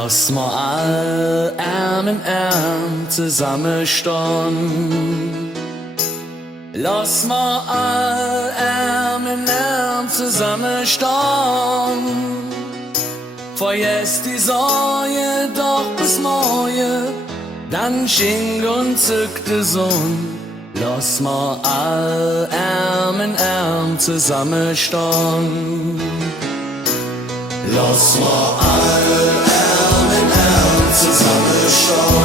Lass mal all Arm in Arm zusammenstehen. Lass mal all Arm in Arm zusammenstehen. Vergesst die Sorge doch bis morgen, dann schink und zück die Sonne. Lass mal all Arm in Arm zusammenstehen. Lass mal all Arm in Arm zusammenstehen.